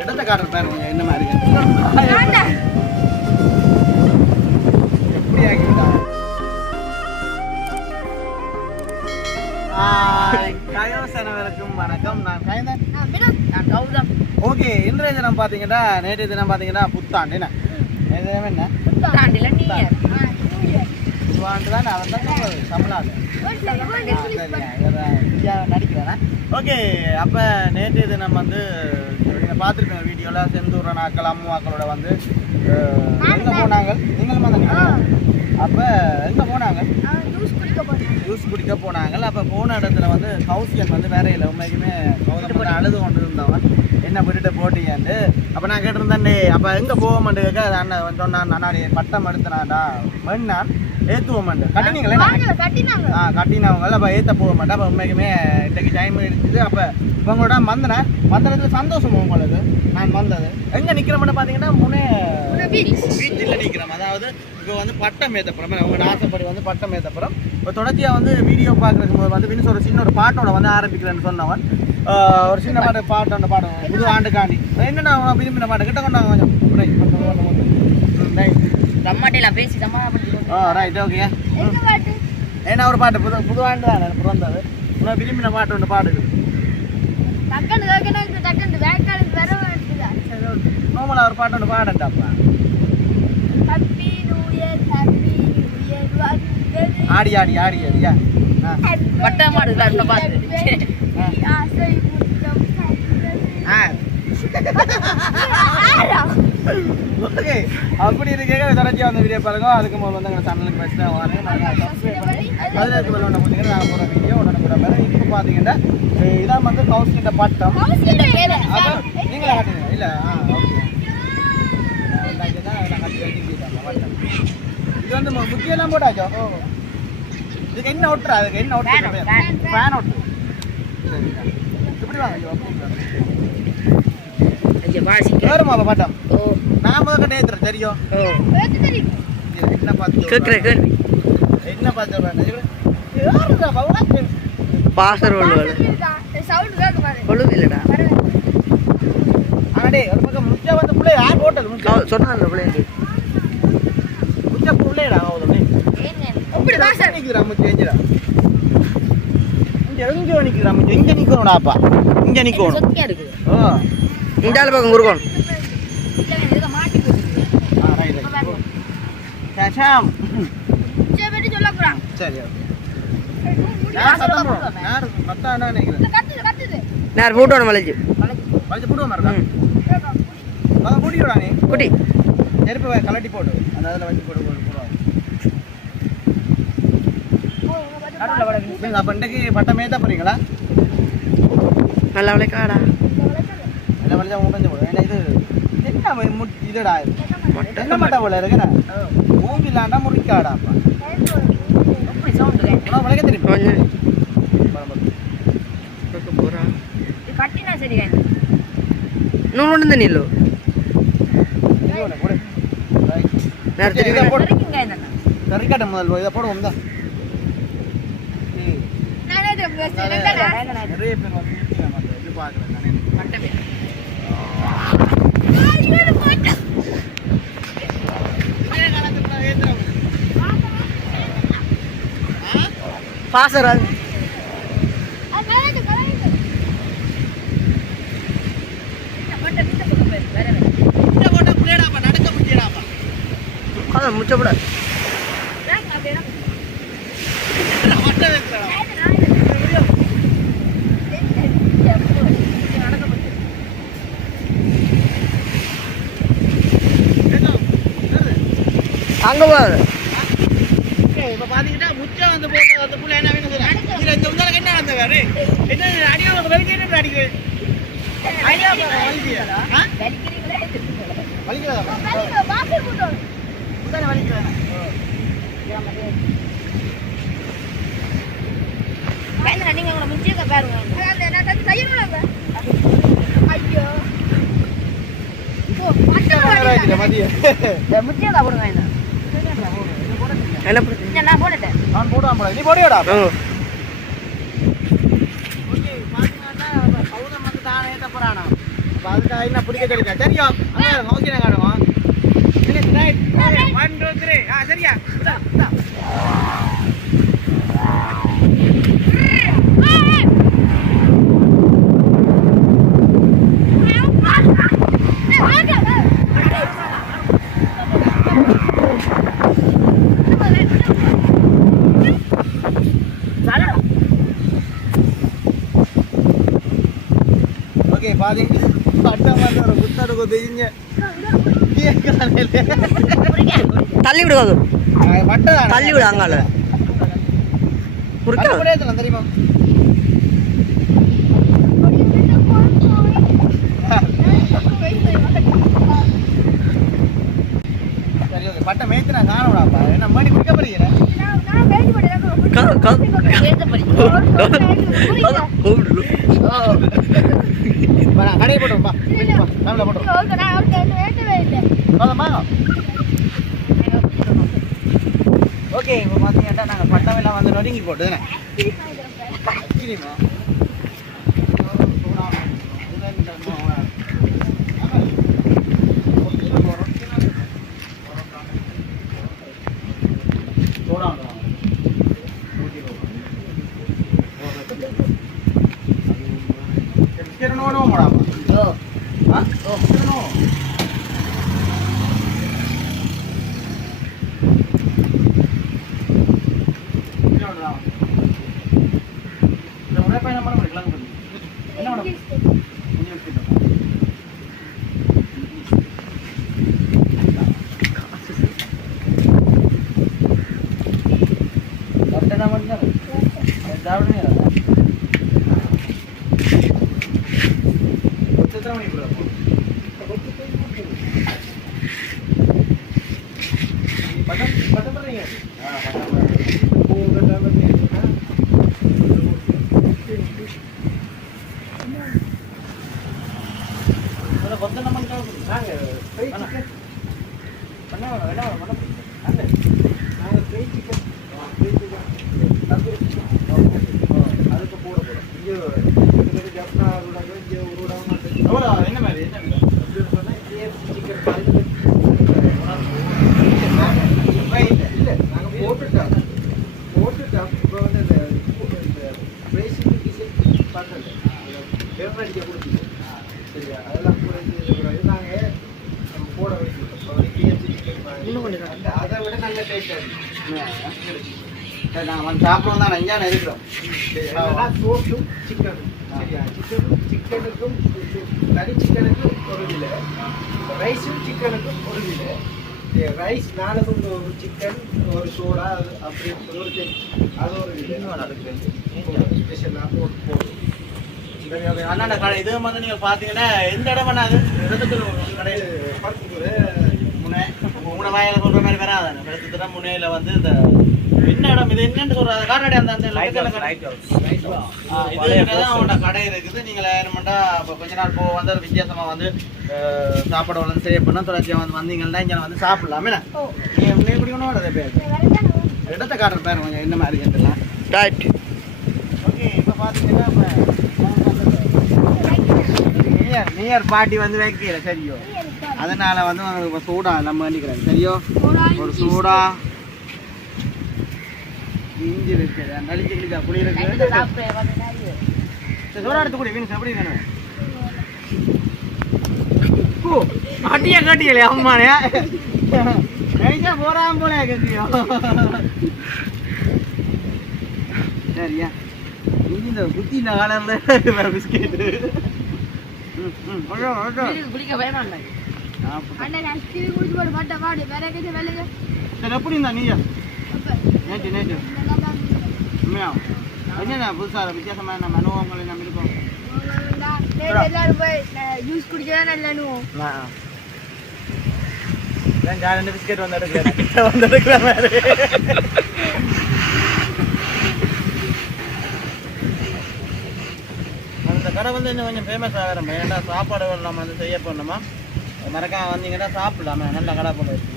இடத்தக்காரர் பாருங்க என்ன மாதிரி வணக்கம். நான் கைந்தன். நான் கௌதம். ஓகே, இன்றைய தினம் பார்த்தீங்கன்னா நேற்றைய தினம் பார்த்தீங்கன்னா புத்தாண்டு. என்ன நேற்று தினம் என்ன புத்தாண்டு தான் அவன் தான் தமிழ்நாடு நடிக்கிறேன். ஓகே, அப்போ நேற்றைய தினம் வந்து நீங்கள் பார்த்துருக்கோங்க வீடியோவில் செந்தூர நாட்கள் அம்மாக்களோட வந்து எங்கே போனாங்க நீங்களும் வந்தீங்க. அப்போ எங்கே போனாங்க ஜூஸ் குடிக்க போனாங்க. அப்போ போன இடத்துல வந்து கௌசியன் வந்து வேற இல்லை உண்மைக்குமே கௌதம் அழுது கொண்டு இருந்தவன் என்ன விட்டுட்டு போட்டீங்கன்ட்டு. அப்போ நான் கேட்டிருந்தேன் அப்போ எங்கே போக மாட்டேங்க அண்ணன் சொன்னான் அண்ணாடி பட்டம் எடுத்துனாண்டா மண்ணான் ஏற்றுவோம்ண்டு கட்டினீங்களே கட்டினவங்க அப்போ ஏற்ற போக மாட்டேன். அப்போ உண்மைக்குமே இன்றைக்கு டைம் எடுத்துட்டு அப்போ இவங்களோட வந்ததுல சந்தோஷம் உங்களுக்கு. நான் வந்தது எங்கே நிற்கிற மட்டும் பார்த்தீங்கன்னா முன்னே வீட்டில் நிற்கிறோம். அதாவது இப்போ வந்து பட்டம் ஏற்றப்புறம் அவங்க ஆசைப்படி வந்து பட்டம் ஏற்றப்புறம் இப்போ தொடர்ச்சியாக வந்து வீடியோ பார்க்குறதுக்கு போது வந்து பின்ஸ் ஒரு சின்ன ஒரு பாட்டோட வந்து ஆரம்பிக்கிறேன்னு சொன்னவன் ஒரு சின்ன பாட்டோட பாடம் புது ஆண்டுக்காண்டி என்னென்ன விரும்பின பாட்டு கிட்ட கொண்டாங்க கொஞ்சம் தம்மாட்டையில் பேசி ரைட் ஓகே. ஏன்னா ஒரு பாட்டு புது ஆண்டு தான் எனக்கு பிறந்தது உனக்கு விரும்பின பாட்டு ஒன்று பாடுது நோமலா ஒரு பாட்டு ஒன்று பாடட்டாப்பா ஆடி ஆடி ஆடி ஆடியா பட்டமாடு ஓகே, அப்படி இருக்கே தொடர்ச்சியாக வந்து வீடியோ பாருங்க. அதுக்கு முதல்ல வந்து எங்கள் சேனலுக்கு பேசினா வாங்க சப்ஸ்கிரைப் பண்ணி அதில் இருக்க வெள்ள பார்த்தீங்கன்னா நாங்கள் போகிற வீடியோ உடனே கூட பாருங்க. இப்போ பார்த்தீங்கன்னா இதான் வந்து கவுசியோட பட்டம் நீங்களே காட்டுங்க இல்லை இது வந்து முக்கியெல்லாம் போட்டாச்சோ. இதுக்கு என்ன ஒட்டுறா அதுக்கு என்ன ஒட்டு ஃபேன் ஒட்டு இப்படி வாங்க வேறுமா பட்டம் நான் முதல்ல நேத்துறேன் தெரியும் என்ன பார்த்து என்ன பார்த்து பாசர் இல்லடா ஆடே ஒரு பக்கம் முச்சா வந்து புள்ளை யார் போட்டது முச்சா சொன்னாங்க புள்ளை முச்சா புள்ளைடா அவளே அப்படி பாசர் நிக்குறா முச்சா எஞ்சடா எங்க நிக்குறா முச்சா எங்க நிக்கணும்டாப்பா இங்க நிக்கணும் சொத்தியா இருக்கு இண்டால பக்கம் குறுகோன் சாம் சேபடி சொல்ல போறாங்க சரி நான் சத்தம் போறேன் நான் மத்தாண்டா நினைக்கிறேன் கத்துது நான் போட்டோன மலைச்சு போடுவா மார்க்கா அத போடிடா நீ குட்டி நெருப்பு கலட்டி போடு அந்த அதுல வச்சு போடு போடுவா நீங்க பண்டக்கு பட்டம் ஏத்த போறீங்களா நல்ல வளைக்காடா நல்ல வளைச்சா முடிஞ்சு போடு ஏன்னா இது என்ன இதுடா என்ன மட்ட போல இருக்குடா மூங்கிலாண்டா முறிக்காடாப்பா எப்படி சவுண்ட் உனக்கு வளைக்க தெரியும் போறா இது கட்டினா சரி இன்னொன்று ஒன்று தான் இல்லோ கறிக்காட்ட முதல் இதை போடுவோம் தான் நிறைய பேர் வந்து இது பார்க்குறேன் பாசரா முச்சப்பட அங்க போகுது இப்போ பார்த்தீங்கன்னா முச்சம் வந்து போட்டு அந்த புள்ள என்ன வேணும் இதில் இந்த உந்தாலுக்கு என்ன நடந்த வேறு என்ன அடிக்க வலிக்கிறேன் அடிக்க நீங்க உங்களை முச்சிய பாருங்க ஐயோ வச்சுட்டேன் மதியம். முக்கியம் தான் போடுங்க என்ன என்ன போடுங்க நான் போட்டுட்டேன் நான் போடுவான் போல. நீ போடுவியாடா? அதுக்காக என்ன பிடிக்க கிடைக்கும் சரியா? ஓகே நான் காணுவோம். ரைட் 1 2 3 சரியா? ஓகே பாத்தீங்க பட்டம் வந்து ஒரு புத்தடு கொதிங்க தள்ளி விடுவாங்க பட்டம் தள்ளி விடு அங்கால தெரியுமா? சரி ஓகே பட்டம் மேய்த்து நான் காணவிடாப்பா என்ன மணி குடிக்க போறீங்க கடையை போட்டுருப்பா ஓகே இப்போ பார்த்தீங்கன்னா நாங்கள் பட்டமெல்லாம் வந்து நொறுங்கி போட்டுதுண்ணே சாப்பிடும் தான் அஞ்சான இருக்கிறோம் சிக்கனுக்கும் கறி சிக்கனுக்கும் ஒரு கிலோ ரைஸும் சிக்கனுக்கும் ஒரு கிலோ ரைஸ் நாலுக்கும் ஒரு சிக்கன் ஒரு சோடா அப்படி அது ஒரு கிலோ ஸ்பெஷலாக போடும். அண்ணா கடை இது வந்து நீங்கள் பார்த்தீங்கன்னா எந்த இடம் பண்ணாது கடையில் முனை வாயில சொல்ற மாதிரி வராதானே எடுத்துட்டு முனையில வந்து இந்த என்ன இடம் இது என்னன்னு சொல்றாங்க காரடை அந்த அவனோட கடை இருக்குது. நீங்கள் என்னமெண்டா இப்போ கொஞ்ச நாள் போ வந்து வித்தியாசமா வந்து சாப்பாடு வந்து செய்ய பண்ண தொடர்ச்சியாக வந்து வந்தீங்கன்னா இங்கே வந்து சாப்பிடலாமே நீ குடிக்கணும் வரதே பேர் இடத்த காட்டுற பேர் கொஞ்சம் என்ன மாதிரி கேட்டுலாம் ரைட். ஓகே இப்போ பார்த்தீங்கன்னா நியர் பார்ட்டி வந்து வைக்கல சரியோ அதனால வந்து சூடா நம்ம பண்ணிக்கிறேன் சரியோ ஒரு சூடா இஞ்சி இருக்கு நலிஞ்சிக்கா புளி இருக்கு சோடா எடுத்து கூட வீண் எப்படி வேணும் அட்டியா கட்டியலே அம்மானே நைசா போறாம போல கட்டியோ சரியா இஞ்சி இந்த குத்தின காலர்ல பிஸ்கெட் குடிக்க பயமா இல்லை எப்படி இருந்தா நீயா நேற்று நேற்று உண்மையா என்ன புதுசாக வித்தியாசமான நம்ம அனுபவங்கள் நம்ம இருக்கோம் ஜூஸ் குடிச்சா நல்ல அனுபவம் ரெண்டு பிஸ்கெட் வந்து எடுக்கிறேன் வந்து எடுக்கிற மாதிரி அந்த கடை வந்து இன்னும் கொஞ்சம் ஃபேமஸ் ஆகிறோம் ஏன்னா சாப்பாடுகள் நம்ம வந்து செய்ய போனோமா மறக்காம வந்தீங்கன்னா சாப்பிடலாமே, நல்ல கடை போல இருக்கு.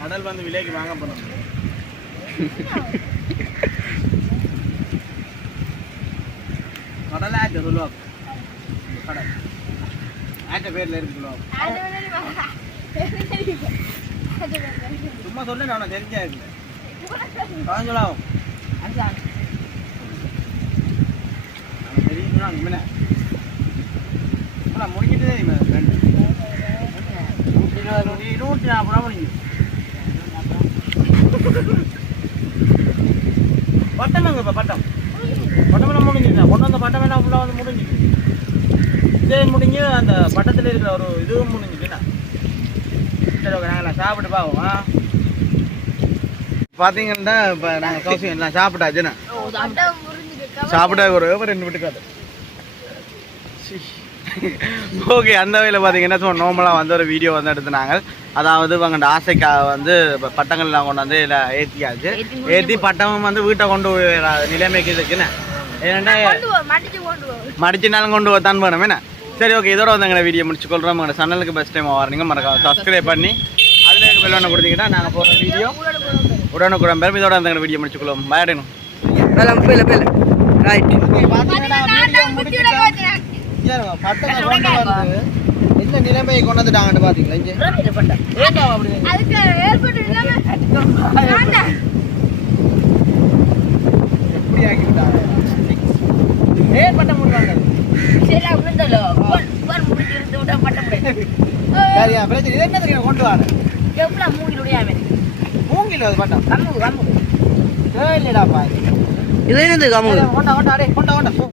கடல் வந்து விலைக்கு வாங்க போனோம். கடல் ஆச்ச சொல்லுவாங்க, கடல் ஆச்ச பேர்ல இருக்கு சொல்லுவாங்க. சும்மா சொல்ல நான் தெரிஞ்சா இருக்குல்ல சொல்லலாம் தெரியுமா முடிஞ்சிட்டு தெரியுமா 140 ரூபா முடிஞ்சு. பட்டம் வாங்க, இப்போ பட்டம் பட்டமெல்லாம் முடிஞ்சுதான். கொண்டு வந்த பட்டமெல்லாம் ஃபுல்லாக வந்து முடிஞ்சுது. இதே முடிஞ்சு அந்த பட்டத்தில் இருக்கிற ஒரு இதுவும் முடிஞ்சுதுண்ணா. சரி ஓகே, நாங்கள் சாப்பிட்டு பார்ப்போம். பார்த்தீங்கன்னா இப்போ நாங்கள் கௌசி எல்லாம் சாப்பிட்டாச்சுண்ணா. சாப்பிட்டா ஒரு 2 வீட்டுக்காது. ஓகே, அந்த வகையில் பார்த்தீங்கன்னா சும்மா நார்மலாக வந்து ஒரு வீடியோ வந்து எடுத்துனாங்க. அதாவது இவங்க ஆசைக்காக வந்து பட்டங்கள்லாம் கொண்டு வந்து இல்லை ஏற்றியாச்சு. ஏற்றி பட்டமும் வந்து வீட்டை கொண்டு நிலைமைக்கு இருக்குன்னு ஏன்னா மடிச்சுனாலும் கொண்டு தான் வேணும் என்ன. சரி ஓகே, இதோட வந்து எங்களை வீடியோ முடிச்சுக்கொள்கிறோம். உங்களோட சேனலுக்கு பெஸ்ட் டைம் வரீங்க, மறக்காம சப்ஸ்கிரைப் பண்ணி அதில் இருக்க பெல் ஒன்று கொடுத்தீங்கன்னா நாங்கள் போகிற வீடியோ உடனுக்குடன் பெரும். இதோட வந்து எங்களை வீடியோ முடிச்சுக்கொள்ளும். பாயிடணும் ரைட். என்ன நிலைமையை கொண்டு வந்துட்டாங்கன்னு பாத்தீங்களா? இங்கே எப்படி ஆக்கிட்டாங்க? ஏன் பட்டம் போடுறாங்க? சரியா பிரச்சனை. இது என்ன கொண்டு வாங்க மூங்கில் பட்டம் இல்லடாப்பா. இது என்னது கொண்டா கொண்டா கொண்டா கொண்டா.